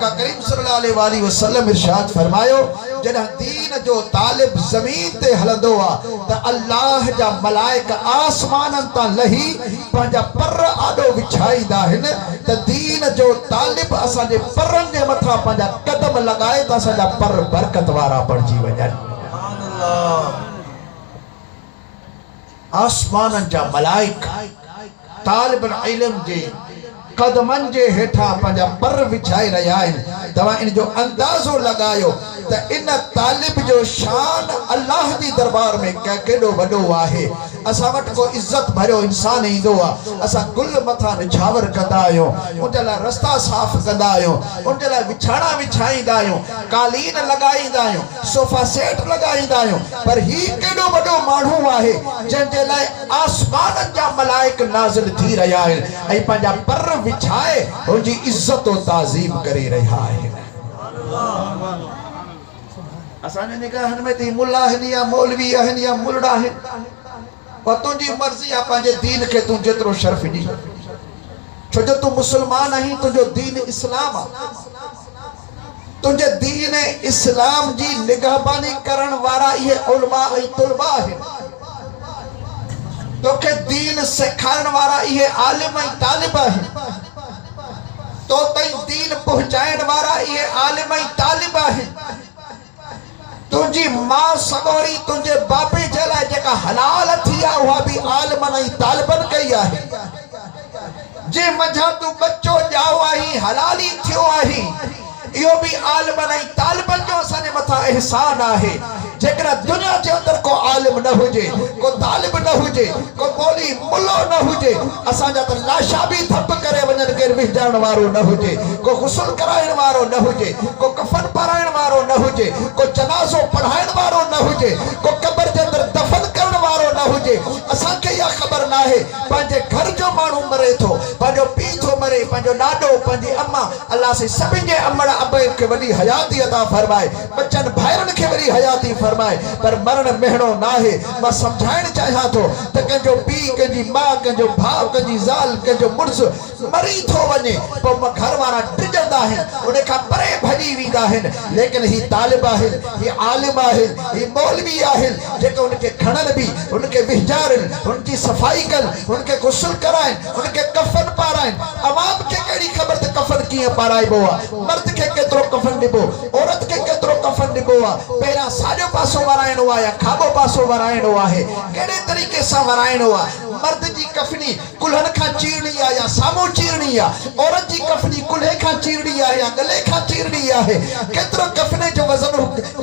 करीम सल्लल्लाहु अलैहि वसल्लम इरशाद फरमायो जॾहिं दीन जो तालिब ज़मीन ते हलंदो आहे त अल्लाह जा मलाइका आसमाननि तां लही पंहिंजा पर आॾो विछाईंदा आहिनि त दीन जो तालिब असांजे परनि जे मथां पंहिंजा कदम लॻाए त असांजा पर बरकत वारा बणिजी वञनि। आसमाननि जा मलाइका तालिब इल्म जे कदमन जे हेठा पंहिंजा पर विछाए रहिया आहिनि। तव्हां इन जो अंदाज़ो लगायो त इन तालिब जो शान अल्लाह जी दरबार में केॾो वॾो आहे। असां वटि को इज्जत भरियो इंसान ईंदो आहे, असां गुल मथां निछावर कंदा आहियूं, उनजे लाइ रस्ता साफ़ कंदा आहियूं, उनजे लाइ विछाणा विछाईंदा आहियूं, कालीन लॻाईंदा आहियूं, सोफा सेट लॻाईंदा आहियूं, पर ही केॾो वॾो माण्हू आहे जंहिंजे लाइ आसमाननि जा मलाइक नाज़िल थी रहिया आहिनि ऐं पंहिंजा पर विछाए उनजी इज्जत और ताज़ीम करे रहिया आहिनि। असांजे निगाहनि में ती मुल्ला आहिनि या मौलवी आहिनि या मुल्ला आहिनि, और तुझी मर्जी आहे पंहिंजे दीन खे तूं जेतिरो शर्फ ॾी, छो जो तूं मुसलमान आहीं, तुंहिंजो दीन इस्लाम आहे। तुंहिंजे दीन इस्लाम जी निगहबानी करण वारा इहे उलमा ऐं तुलबा आहिनि। तोखे दीन सेखारण वारा इहे आलिम ऐं तालिब आहिनि। तो ताईं दीन पहुंचाइण वारा इहे आलिम ऐं तालिब आहिनि। तुझी मां सगोरी तुझे बापे जे लाइ जेका हलाल थी आहे उहा बि आलिमनि ऐं तालिबनि कई आहे। जे मंझां तूं बच्चो ॼाओ आहीं, हलाली थियो आहीं, इहो बि आलिमनि ऐं तालिबनि जो असांजे मथां एहसान आहे। जेकॾहिं दुनिया जे अंदरि को आलिम न हुजे, को तालिब न हुजे, को मौली मुल्लो न हुजे, असांजा त लाशा बि धप करे वञनि, केरु विझाइण वारो न हुजे, को गुस्ल कराइण वारो न हुजे, को कफन पाराइण वारो न हुजे, को जनाज़ो पढ़ाइण वारो न हुजे, को कब्र जे अंदरि दफन करण वारो न हुजे। असांखे इहा ख़बर न आहे पंहिंजे घर जो माण्हू मरे थो, पंहिंजो पीउ थो मरे, पंहिंजो ॾाॾो, पंहिंजी अम्मा, अल्लाह से सभिनि जे अमड़ अब खे वॾी हयाती अता फरमाए, बचनि भाइरनि खे वॾी हयाती फरमाए, पर मरण मेहणो न आहे। मां सम्झाइण चाहियां थो त कंहिंजो पीउ, कंहिंजी माउ, कंहिंजो भाउ, कंहिंजी ज़ाल, कंहिंजो मुड़ुस मरी थो वञे, पोइ घर वारा टिजंदा आहिनि, उन खां परे भॼी वेंदा आहिनि। लेकिन ही तालिब आहिनि, ही आलिम आहिनि, ही मौलवी आहिनि, जेके उनखे खणनि बि, उनखे विझारनि, उनजी सफ़ाई कनि, उनखे गुस्ल कराइनि, उनखे कफन पाराइनि। अवाम खे कहिड़ी ख़बर त कफन कीअं पाराइबो आहे, मर्द खे केतिरो कफन ॾिबो, औरत खे केतिरो कफन ॾिबो आहे, पहिरियां साॼो पासो वराइणो आहे या खाॿो पासो वराइणो आहे, कहिड़े तरीक़े सां वराइणो आहे। मर्द जी कफनी कुल्हनि खां चीरणी आहे या साम्हूं चीरणी आहे, औरत जी कफनी कुल्हे खां चीरणी आहे या गले खां चीरणी आहे, केतिरो कफने जो वज़न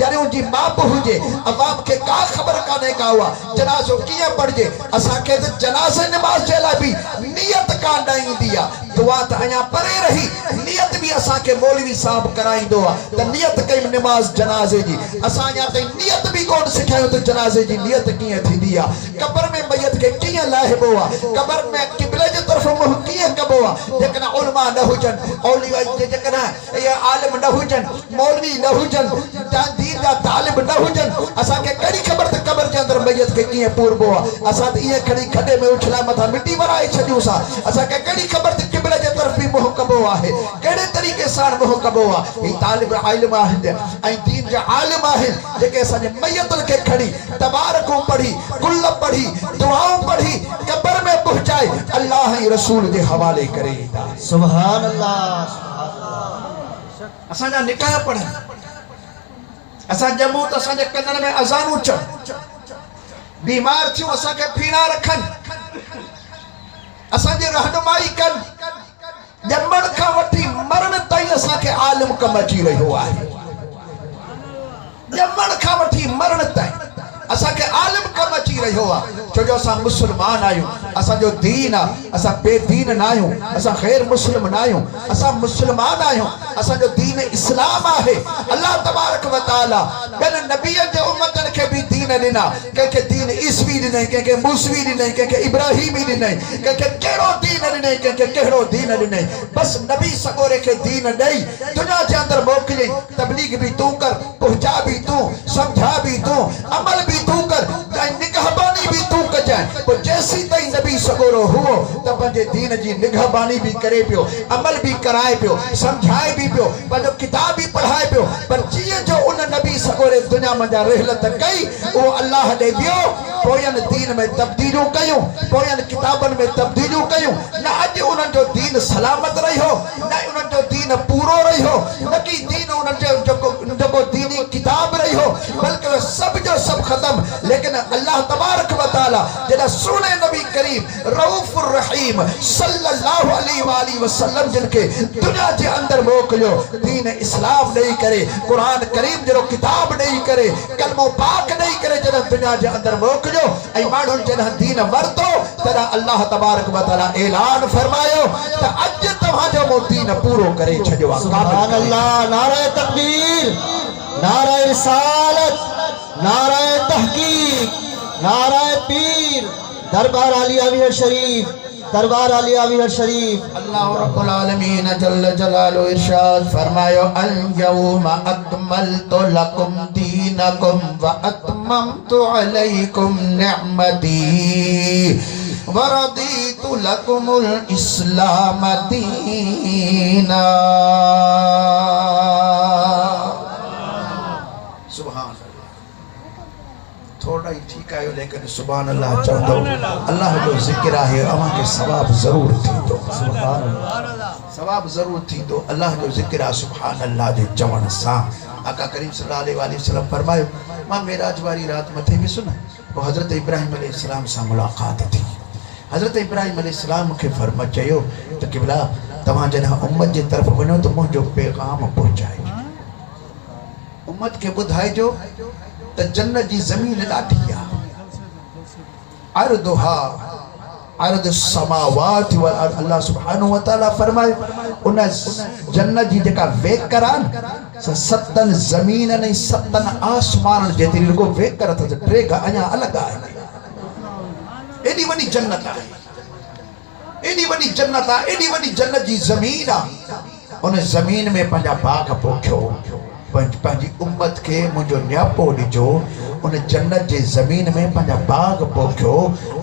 यानी उनजी माप हुजे। अवाम खे का ख़बर कान्हे का हुआ जनाज़ो कीअं पढ़जे। असांखे त जनाज़े निमाज़ जे लाइ बि नियत कान ईंदी आहे, दुआ त अञा परे रही, नियत बि असांखे मौलवी साहब कराईंदो आहे त नियत कई निमाज़ जनाज़े जी। असां अञा ताईं नियत बि कोन सिखायूं त जनाज़े जी नियत कीअं थींदी आहे, क़ब्र में मैयत खे कीअं लाहिबो आहे, क़ब्र में क़िबले जे तरफ़ मुंहुं कीअं कबो आहे। जेकॾहिं उलमा न हुजनि, औलिया जेकॾहिं इहे आलिम न हुजनि, मौलवी न हुजनि, दीन जा तालिब न हुजनि, असांखे कहिड़ी ख़बर त क़ब्र जे अंदरि मैयत खे कीअं पूरबो आहे। असां त ईअं खणी खॾे में उछलाए मथां मिटी वराए छॾियूंसां। असांखे कहिड़ी ख़बर त क़िबले जे तरफ़ बि मुंहुं कबो आहे, कहिड़े तरीक़े सां मुंहुं कबो आहे। ही तालिब इल्म आहिनि ऐं दीन जा आलिम आहिनि जेके असांजे मैयतुनि खे खणी तबारकूं पढ़ी, गुल पढ़ी, दुआऊं पढ़ी, क़ब्र में पहुचाए अल्लाह ऐं रसूल जे हवाले करे ईंदा। सुभान अल्लाह। असांजा निकाह पढ़नि, असां ॼमूं त असांजे कननि में अज़ानूं चवनि, बीमार थियूं असांखे पीड़ा रखनि, असांजी रहनुमाई कनि। ॼमण खां वठी मरण ताईं असांखे आलिम कमु अची रहियो आहे। ॼमण खां वठी मरण ताईं असांखे आलिम कमु अची रहियो आहे, छो जो असां मुस्लमान आहियूं, असांजो दीन आहे, असां बेदीन न आहियूं, असां ग़ैर मुस्लिम न आहियूं, असां मुस्लमान आहियूं। असांजो दीन इस्लाम आहे। अल्लाह तबारक व तआला ॿियनि नबियनि जे उम्मतनि खे बि दीन ॾिना, कंहिंखे दीन ईसवी ॾिनई, कंहिंखे मूसवी ॾिनई, कंहिंखे इब्राहिमी ॾिनई, कंहिंखे कहिड़ो दीन ॾिनई, कंहिंखे कहिड़ो दीन ॾिनई। बसि नबी सगोरे खे दीन ॾेई दुनिया जे अंदरि मोकिलियई। तबलीग बि तूं कर, पहुचा बि तूं, समझा बि तूं, अमल बि तू कर, निगहबानी भी तू कजाए। जेसी ताईं नबी थी सगोरो हुओ त पंहिंजे दीन जी निगहबानी भी करे पियो, अमल भी कराए पियो, समझाए भी पियो, पंहिंजो किताब भी पढ़ाए पियो। पर जीअं जो उन नबी सगोरे दुनिया मंझा रहलत कई वो अल्लाह ॾे वियो, पोयनि दीन में तब्दीलियूं कयूं, पोयनि किताबनि में तब्दीलियूं कयूं। न अॼु उन्हनि जो दीन सलामत रहियो, न उन्हनि जो दीन पूरो रहियो, न कि दीन उन्हनि जो जेको दीनी किताब रहियो, बल्कि सब जो सब खत्म। लेकिन अल्लाह तबारक व तआला जॾहिं सुने नबी करीम रऊफुर रहीम सल्लल्लाहु अलैहि वसल्लम जिनके दुनिया जे अंदर मोकिलियो, दीन इस्लाम ॾेई करे, कुरान करीम जो किताब ॾेई करे, कलमो पाक ॾेई करे जॾहिं दुनिया जे अंदर मोकिलियो ऐं माण्हुनि जॾहिं दीन वरितो तॾहिं अल्लाह तबारक व तआला ऐलान फरमायो त अॼु तव्हांजो मूं दीन पूरो करे छॾियो आहे। सुभान अल्लाह। नारे तकबीर, नारे रिसालत, नारे तहकीक, नारे पीर। दरबार आलिया विहर शरीफ, दरबार आलिया विहर शरीफ। अल्लाह रब्बुल आलमीन जल्ल जलालु इरशाद फरमायो अल यौमा अकमलतु लकुम दीनकुम व अतममतु अलैकुम निअमती व रदीतु लकुमुल इस्लाम दीना। सुभान थोड़ा ही ठीक आयो, लेकिन सुभान अल्लाह चवंदो अल्लाह जो जिक्र आहे अवां के सवाब जरूर थींदो। सुभान अल्लाह, सवाब जरूर थींदो। अल्लाह जो जिक्र आहे सुभान अल्लाह जे चवण सां। आका करीम सल्लल्लाहु अलैहि वसल्लम फरमायो मां मेराज वारी रात मथे वियुसि न, पोइ हज़रत इब्राहिम अलैहिस्सलाम सां मुलाक़ात थी। हज़रत इब्राहिम अलैहिस्सलाम मूंखे फरमा चयो त क़िबला तव्हां जॾहिं उम्मत जे तरफ़ वञो त मुंहिंजो पैगाम पहुचाइजो, उम्मत खे ॿुधाइजो त जन्नत जी ज़मीन ॾाढी आहे, अर्दुहा अर्द समावात व अर्द। अल्लाह सुब्हानहु व तआला फरमाए उन जन्नत जी जेका वेकर आहे सतन ज़मीननि ऐं सतन आसमाननि जेतिरी रुगो वेकर अथसि, टे अञा अलॻि आहे। एॾी वॾी जन्नत आहे, एॾी वॾी जन्नत आहे, एॾी वॾी जन्नत जी ज़मीन आहे। उन ज़मीन में पंहिंजा बाग पोखियो, पंहिंजी उम्मत के मुझो न्यापो ॾिजो। उन जन्नत जे ज़मीन में पंहिंजा बाग पोखियो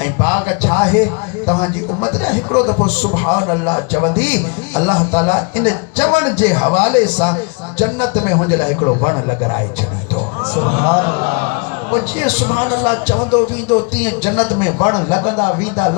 ऐं बाग छा आहे तव्हांजी उम्मत न हिकिड़ो दफ़ो सुभान अल्लाह चवंदी, अल्लाह ताला इन चवण जे हवाले सां जन्नत में हुनजे लाइ हिकिड़ो वण लॻाराए छॾींदो। सुभान अल्लाह। पोइ जीअं सुभान अल्लाह चवंदो वेंदो तीअं जन्नत में वण लॻंदा वेंदा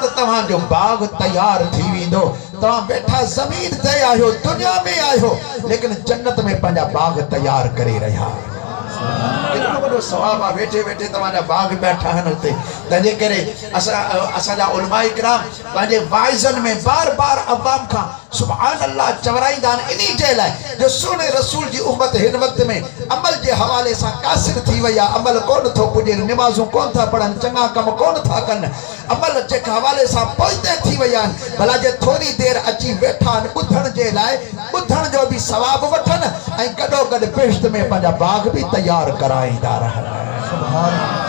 त तव्हांजो बाग तयारु थी वेंदो। तव्हां वेठा ज़मीन ते आहियो, दुनिया में आहियो, लेकिन जन्नत में पंहिंजा बाग तयारु करे रहिया आहियो। केतिरो वॾो सवाब आहे, वेठे वेठे तव्हांजा बाग बैठा आहिनि हुते। तंहिंजे करे असांजा उलमाए किराम पंहिंजे वाइज़नि में बार बार अवाम खां सुभान अल्लाह चवराईंदा आहिनि इन्ही जे लाइ जो सुने रसूल जी उम्मत हिन वक़्त में अमल जे हवाले सां कासिर थी वई आहे। अमल कोन थो पुॼे, निमाज़ूं कोन था पढ़नि, चङा कम कोन था कनि, अमल जे हवाले सां पोइते थी वई आहिनि। भला जे थोरी देरि अची वेठा आहिनि ॿुधण जे लाइ, ॿुधण जो बि सवाब वठनि ऐं गॾो गॾु बेश्त में पंहिंजा बाग बि तयारु कराईंदा रहनि।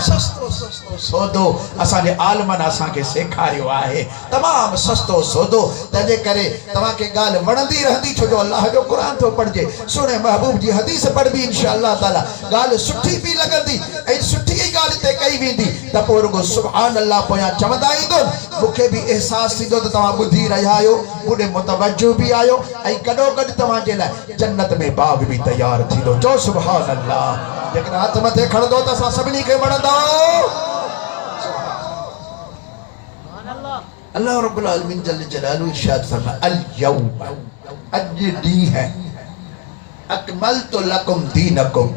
सस्तो सस्तो सौदो असांजे आलमनि असांखे सेखारियो आहे, तमामु सस्तो सौदो। तंहिंजे करे तव्हांखे ॻाल्हि वणंदी रहंदी, छो जो अल्लाह जो क़ुर थो पढ़िजे, सुने महबूब जी हदीस पढ़बी इंशाअल्लाह ताला, ॻाल्हि सुठी बि लॻंदी ऐं सुठी ई ॻाल्हि ते कई वेंदी त पोइ रुगो सुभान अल्लाह पोयां चवंदा ईंदो। मूंखे बि अहसासु थींदो त तव्हां ॿुधी रहिया आहियो, ॿुॾे मुतवजो बि आहियो ऐं गॾो गॾु तव्हांजे लाइ जन्नत में बाग बि तयारु थींदो। चओ सुभान अल्लाह। जेकॾहिं हथ मथे खणंदो त असां सभिनी खे वणंदो। अल्लाह रब्बुल आलमीन जल्ल जलालहू इरशाद फरमाए अल यौम, अॼु ॾींहुं है अकमलतु लकुम दीनकुम।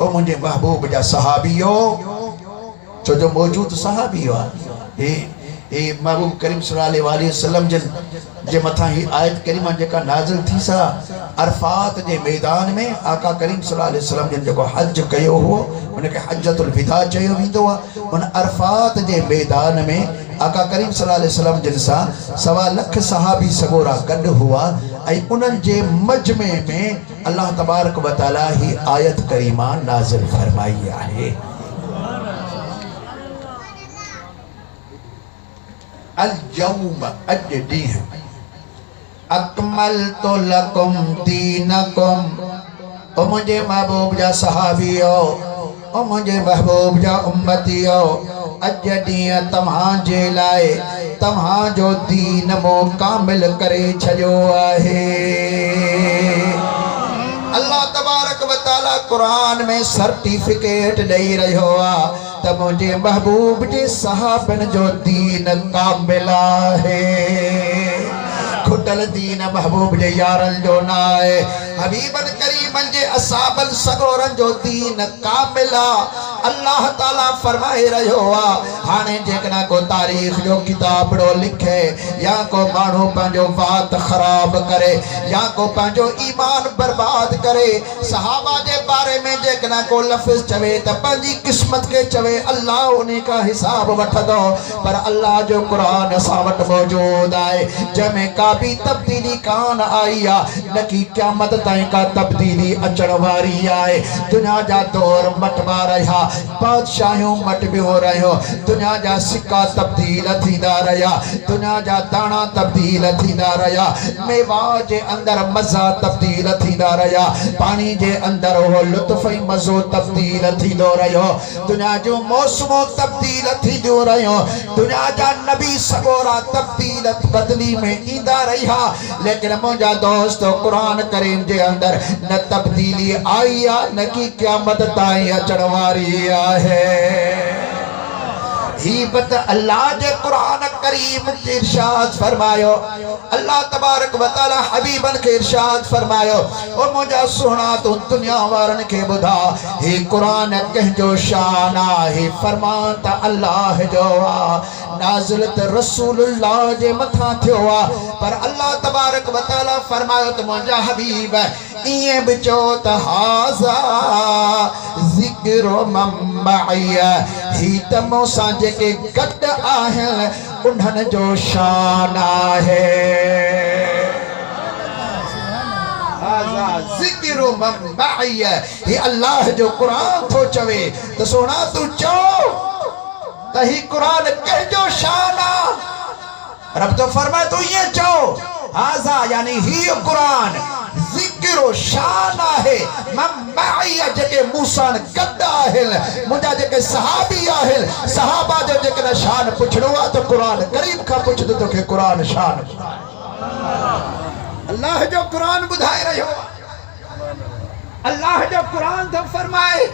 ओ मुंहिंजे महबूब जा सहाबियो, छो जो मौजूद सहाबियो आहे, हे महबूब करीम सल्लल्लाहु अलैहि वसल्लम जे मथां ही आयत करीमा जेका नाज़िल थी सा अरफात जे मैदान में आका करीम सल्लल्लाहु अलैहि वसल्लम जिन जेको हज कयो हो उनखे हज्जतुल विदा चयो वेंदो आहे। उन अरफात जे मैदान में आका करीम सल्लल्लाहु अलैहि वसल्लम जिन सां 1.25 लाख सहाबी सगोरा गॾु हुआ ऐं उन्हनि जे मजमे में अल्लाह तबारक व तआला ही आयत करीमा नाज़िल फरमाई आहे। अल यौम, अॼु ॾींहुं अकमलतु लकुम दीनकुम। ओ मुंहिंजे महबूब जा सहाबियो, ओ मुंहिंजे महबूब जा उम्मतियो, अज ॾींहुं तव्हांजे लाइ तव्हांजो दीन मुकामिल करे छॾियो आहे। अल्लाह तबारक व तआला कुरान में सर्टिफिकेट ॾेई रहियो आहे त मुंहिंजे महबूब जे सहाबन जो दीन कामिल आहे। खुटल दीन महबूब जे यारन जो न आहे। हबीबन करीमन जे असाबन सगोरन जो दीन कामिल आहे। अल्लाह ताला फरमाए रहियो आहे हाणे जेकॾहिं को तारीख़ जो किताबड़ो लिखे या को माण्हू पंहिंजो वात ख़राब करे या को पंहिंजो ईमान बर्बाद करे, सहाबा जे बारे में जेकॾहिं को लफ़्ज़ चवे त पंहिंजी क़िस्मत के चवे, अल्लाह उन का हिसाब वठंदो। पर अल्लाह जो कुरान असां वटि मौजूद आहे जंहिंमें का भी तब्दीली कान आई आहे, न की क़यामत ताईं का तब्दीली अचण वारी आहे। दुनिया जा दौर मटवा रहिया, बादशाहियूं मटबियो रहियो, दुनिया जा सिक्का तब्दील थींदा रहिया, दुनिया जा दाणा तब्दील थींदा रहिया, मेवा जे अंदर मज़ा तब्दील थींदा रहिया, पानी जे अंदर वो लुत्फ़ ऐं मज़ो तब्दील थींदो रहियो, दुनिया जो मौसमो तब्दील थींदियूं रहियो, दुनिया जा नबी सगोरा तब्दील बदली में ईंदा रहिया। लेकिन मुंहिंजा दोस्त कुरान करीम जे अंदर न तब्दीली आई आहे न की क़यामत ताईं अचण वारी आहे। हीबत अल्लाह जे कुरान करीम के इरशाद फरमायो, अल्लाह तबारक व तआला हबीबन के इरशाद फरमायो, ओ मुंहिंजा सोना तू दुनिया वारन के ॿुधा ही कुरान कंहिंजो शान आहे, फरमान त अल्लाह जो आहे, नाज़िल त रसूलुल्लाह जे मथां थियो आहे। पर अल्लाह तबारक व तआला फरमायो त मुंहिंजा हबीब ईअं बि चओ त हाज़ा ज़िक्र मम्मइया, ही त मूंसां जेके गॾु आहिनि उन्हनि जो शान आहे। हाज़ा ज़िक्र मम्मइया, ही अल्लाह जो कुरान थो चवे त सोना तू चओ त ही कुरान कंहिंजो शान आहे। रब तो फरमाए तू ये चओ हाज़ा यानी ही कुरान ज़िक्र शान आहे मम्मइया, जेके मूसा गॾु आहिनि, मुंहिंजा जेके सहाबी आहिनि, सहाबा जो जेकॾहिं शान पुछणो आहे त कुरान करीम खां पुछ त तोखे कुरान शान। अल्लाह जो कुरान ॿुधाए रहियो आहे, अल्लाह जो कुरान तो फरमाए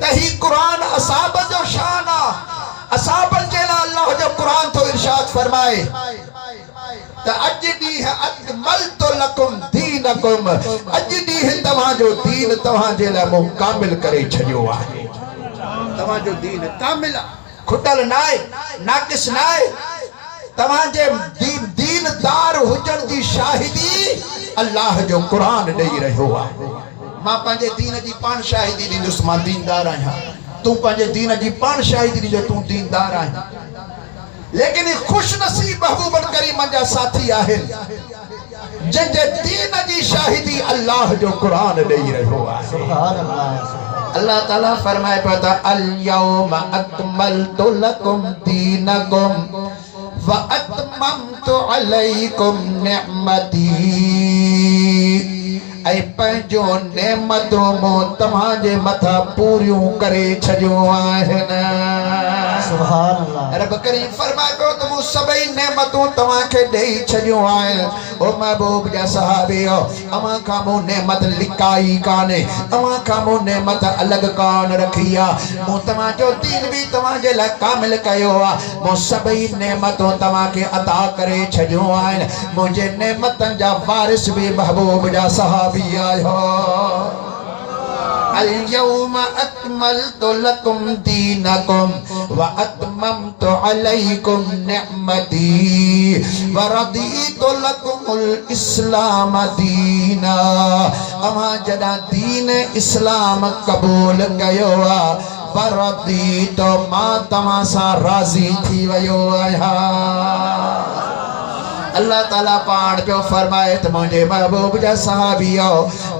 त ही कुरान असाब जो शान आहे। असाबन जे लाइ अल्लाह जो कुरान तो इरशाद फरमाए त अॼु ॾींहुं अकमलतु लकुम दीनकुम, अॼु ॾींहुं तव्हांजो दीन तव्हांजे लाइ मुकामिल करे छॾियो आहे। तव्हांजो दीन कामिल आहे, खुटल न आहे, नाक़िस न आहे। तव्हांजे दीनदार हुजण जी शाहिदी अल्लाह जो कुरान ॾेई रहियो आहे। मां पंहिंजे दीन जी पाण शाहिदी ॾींदुसि, मां दीनदार आहियां। तू पंहिंजे दीन जी पाण शाहिदी ॾिजो तू दीनदार आहीं। लेकिन खुश नसीब महबूबन करीमन जा साथी आहिनि जंहिंजे दीन जी शाहिदी अल्लाह जो कुरान ॾेई रहियो आहे। सुभान अल्लाह। अल्लाह ताला फरमाए पियो त अल यौम अकमलतु लकुम दीनकुम व अतममतु अलैकुम निअमती, ऐं पंहिंजो नेमतूं मूं तव्हांजे मथां पूरियूं करे छॾियूं आहिनि। सुभान अल्लाह। रब करीम फरमाए पियो त मूं सभई नेमतूं तव्हांखे ॾेई छॾियूं आहिनि। ओ महबूब जा सहाबियो, अव्हां खां मूं नेमत लिकाई कान्हे, अव्हां खां मूं नेमत अलॻि कान रखी आहे। मूं तव्हांजो दीन बि तव्हांजे लाइ कामिल कयो आहे। मूं सभई नेमतूं तव्हांखे अता करे छॾियूं आहिनि। मुंहिंजे नेमतनि जा वारिस बि महबूब जा सहाबी आहियो। अल यौम अकमलतु लकुम दीनकुम व अतममतु अलैकुम निअमती व रदीतु लकुमुल इस्लाम दीना। अव्हां जॾहिं दीन इस्लाम क़बूल कयो आहे, वरदीतु मां तव्हां सां राज़ी थी वियो आहियां। अल्लाह ताला पाण पियो फरमाए त मुंहिंजे महबूब जा सहाबियो,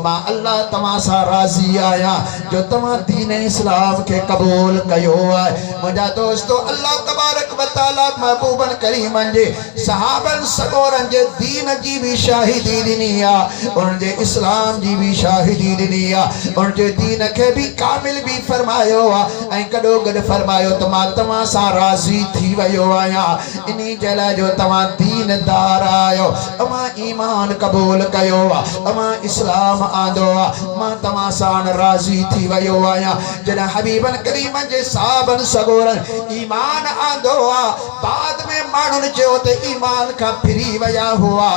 मां अल्लाह तव्हां सां राज़ी आहियां जो तव्हां दीन इस्लाम खे क़बूल कयो आहे। मुंहिंजा दोस्तो, अल्लाह तबारक व तआला महबूबन करीमन जे सहाबन सगोरन जे दीन जी भी शाहिदी ॾिनी आहे, उन जे इस्लाम जी भी शाहिदी ॾिनी आहे, उन जे दीन के भी कामिल भी फरमायो आहे ऐं गॾो गॾु फरमायो त मां तव्हां सां राज़ी थी वियो आहियां। इन्ही जे लाइ जो तव्हां दीनदार आहियो, तव्हां ईमान क़बूल कयो आहे, तव्हां इस्लाम आंदो आहे, मां तव्हां सां राज़ी थी वियो आहियां। जॾहिं हबीबन करीमन जे साहबन सगोरन ईमान आंदो आहे, बाद में माण्हुनि चयो त ईमान खां फिरी विया हुआ।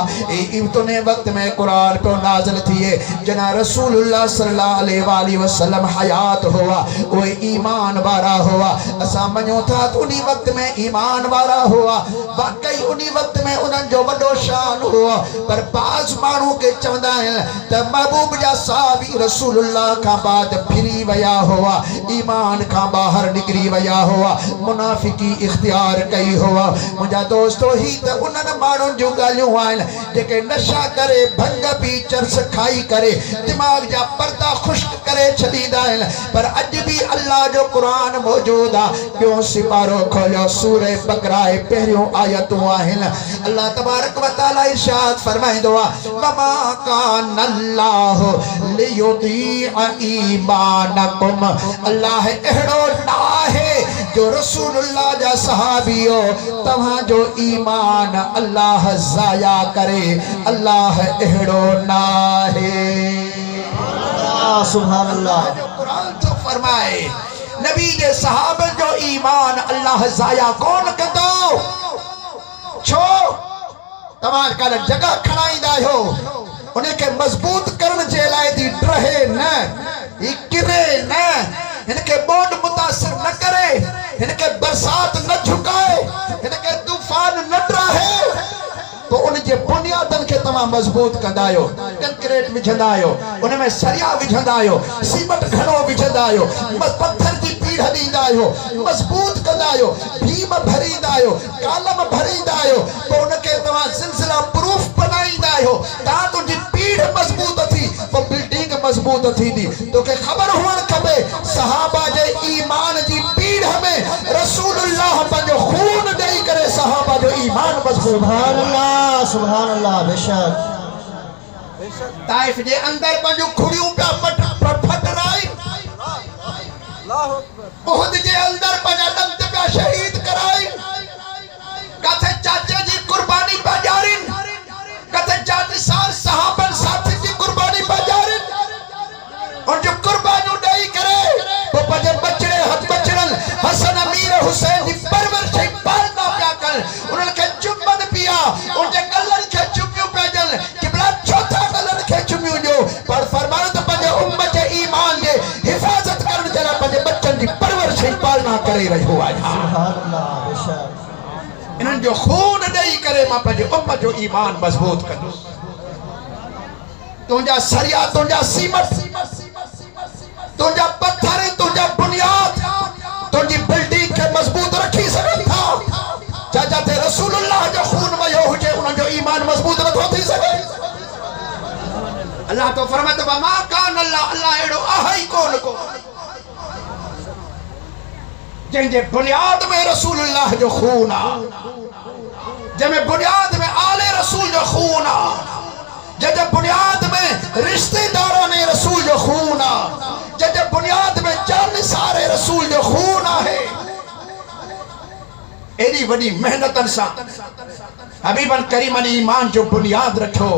इब्तने वक्त में कुरान पे नाज़िल थिए जना रसूलुल्लाह सल्लल्लाहु अलैहि वसल्लम हयात हुआ, वो ईमान वारा हुआ। असां मञो था त उन्ही वक्त में ईमान वारा हुआ, वाकई उन्ही वक्त में उन्हनि जो वॾो शान हुआ। पर बाज़ माण्हू के चवंदा आहिनि त महबूब जा साहबी रसूलुल्लाह खां बाद फिरी विया हुआ, ईमान खां ॿाहिरि निकिरी विया हुआ, मुनाफिकी इख्तियार कई हुआ। मुंहिंजा दोस्तो ही त उन्हनि माण्हुनि जूं ॻाल्हियूं आहिनि जेके नशा करे, भंग पी, चर्स खाई करे दिमाग़ जा पर्दा खुश्क करे छॾींदा आहिनि। पर अॼु भी अल्लाह जो क़ुरान मौजूद आहे। ॿियो सिपारो खोलियो, सूरह बकरा पहिरियों आयतूं आहिनि। अल्लाह तबारक व तआला इरशाद फरमाईंदो आहे वमा कान अल्लाह लियुदीअ ईमानकुम, अल्लाह अहिड़ो न आहे जो रसूलुल्लाह जा सहाबियो तव्हां जो ईमान अल्लाह ज़ाया करे। अल्लाह अहिड़ो न आहे। सुभान अल्लाह। जो कुरान तो फरमाए नबी जे सहाबन जो ईमान अल्लाह ज़ाया कोन कंदो। छो तव्हां काल जगह खणाईंदा आहियो, उनखे मज़बूत करण जे लाइ थी ड्रहे न, ही किरे न, इनके बोड मुतासिर न करे, इनके बरसात न झुकाए, इनके तूफान न ड्राहे, तो उनके बुनियादन के तमाम मजबूत कंदा आहियो। कंक्रीट विझंदा आहियो, उनमें सरिया विझंदा आहियो, सीमेंट घणो विझंदा आहियो, पत्थर जी पीढ़ ॾींदा आहियो, मजबूत कंदा आहियो, भीम भरींदा आहियो, कालम भरींदा आहियो, तो उनके तमाम सिलसिला प्रूफ बनाईंदा आहियो। तां तुंहिंजी पीढ़ मजबूत थी, तो बिल्डिंग मजबूत थींदी। तोखे ख़बर हुअण खपे सहाबा जे ईमान जी पीढ़ में रसूलुल्लाह पंहिंजो खून ॾेई करे सहाबा जो ईमान मजबूत। सुभान अल्लाह, सुभान अल्लाह। बेशक ताइफ जे अंदर पंहिंजूं खुड़ियूं पिया फटराई, उहद जे अंदर पंहिंजा दंद पिया शहीद कराई, किथे चाचे जी कुर्बानी पिया ॾियारीन, किथे जात सार सहाबन साथी जी कुर्बानी पिया ॾियारीन। और जो कुर्बानियूं ॾेई करे पोइ पंहिंजे बचड़े हथ बचड़नि हसन अमीर हुसैन जी परवरिश ऐं पालना पिया कनि, उन्हनि खे चुंबन पिया, उनजे गलनि खे चुमियूं पिया ॾियनि। क़िबला चौथा गलनि खे चुमियूं ॾियो, पर फरमायो त पंहिंजे उम्मत जे ईमान जे हिफ़ाज़त करण जे लाइ पंहिंजे बच्चनि जी परवरिश ऐं पालना करे रहियो आहियां। सुभान अल्लाह। बेशक इन्हनि जो खून ॾेई करे मां पंहिंजे उम्मत जो ईमान मज़बूत कंदुसि। तुंहिंजा सरिया, तुंहिंजा सीमेंट, तुंहिंजा पत्थर, तुंहिंजा बुनियाद तुंहिंजी बिल्डिंग खे मज़बूत रखी सघनि था। जाते रसूलुल्लाह जो खून वयो हुजे उन्हनि जो ईमान मज़बूत नथो थी सघे। अल्लाह तो फरमाए थो वमा कान अल्लाह, अल्लाह अहिड़ो आहे ई कोन को जंहिंजे बुनियाद में रसूलुल्लाह जो खून आहे, जंहिंमें बुनियाद में आले रसूल जो खून आहे, जंहिंजे बुनियाद में रिश्तेदारान रसूल जो खून आहे, जंहिंजे बुनियाद में जानिसार रसूल जो खून आहे। एडी वडी मेहनतन सां हबीबन करीमन ईमान जो बुनियाद रखो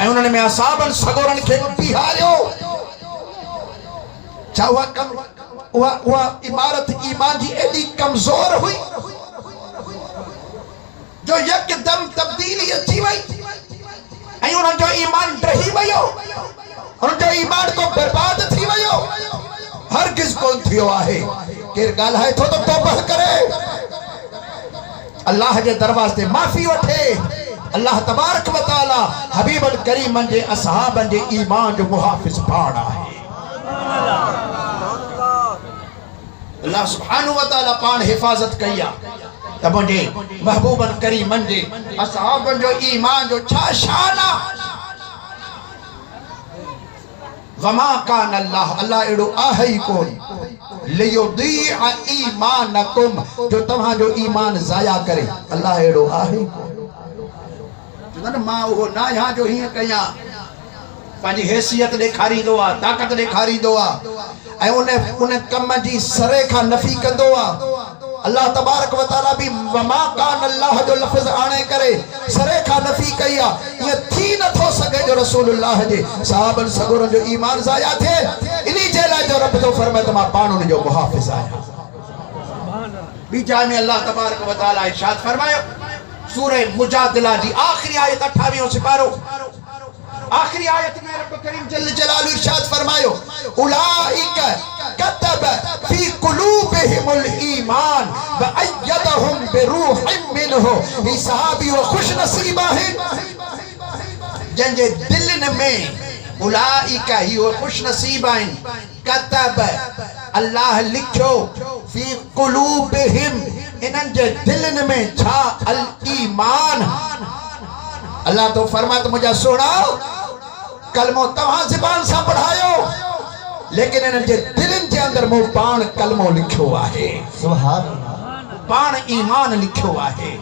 ऐं उन्हनि में असाबन सगोरन खे बिहारियो। छा उहा इमारत ईमान जी एडी कमजोर हुई जो यकदम तब्दीली अची वई ऐं उन्हनि जो ईमान ढही वियो, उन्हनि जो ईमान को बर्बाद थी वियो? हरगिज़ कोन थियो आहे। केर ॻाल्हाए थो त तौबह करे, अल्लाह जे दरवाज़े ते माफ़ी वठे। अल्लाह तबारक व तआला हबीबन करीमन जे असहाबन जे ईमान जो मुहाफ़िज़ पाण आहे। अल्लाह सुब्हानहु व तआला पाण हिफ़ाज़त कई आहे त मुंहिंजे महबूबन करीमन जे असहाबन जो ईमान जो छा शान आहे। वमा कान अल्लाह अल्लाह एड़ो आहे ही कोन लियुदीअ ईमानकुम जो तव्हां जो ईमान ज़ाया करे। अल्लाह एड़ो आहे ही कोन। चवंदा न मां उहो ना यहाँ जो हीअं कयां पंहिंजी हैसियत ॾेखारींदो आहे, ताक़त ॾेखारींदो आहे ऐं उन कम जी सरे खां नफ़ी कंदो आहे। अल्लाह तबारक व तआला भी वमा कान अल्लाह जो लफ़्ज़ आणे करे सरे खां नफ़ी कई आहे। ये थी नथो सके जो रसूलुल्लाह जे साहबन सगुरन जो ईमान ज़ाया थे। इन्ही जे लाइ जो रब तो फरमाए त मां पाण उन जो मुहाफ़िज़ आहियां। ॿी जाइ में अल्लाह तबारक व तआला इरशाद फरमायो सूरह मुजादिला जी आखिरी आयत 28 सिपारो आखिरी आयत में रब करीम जल्ल जलालहू इरशाद फरमायो उलाइका कतब फी कुलूबिहिमुल ईमान व अय्यदहुम बिरूहिम मिनहु। ही सहाबी व खुश नसीब आहिन जंहिंजे दिलनि में उलाइका ही व खुश नसीब आहिन कतब अल्लाह लिखो फी कुलूबिहिम इन्हनि जे दिलनि में छा अल ईमान। अल्लाह तो फरमाए तो मुझे सुना कलमो तव्हां ज़बान सां पढ़ायो लेकिन इन्हनि जे दिलनि जे अंदर मूं पाण कलमो लिखियो आहे। सुभान अल्लाह। पाण ईमान लिखियो आहे।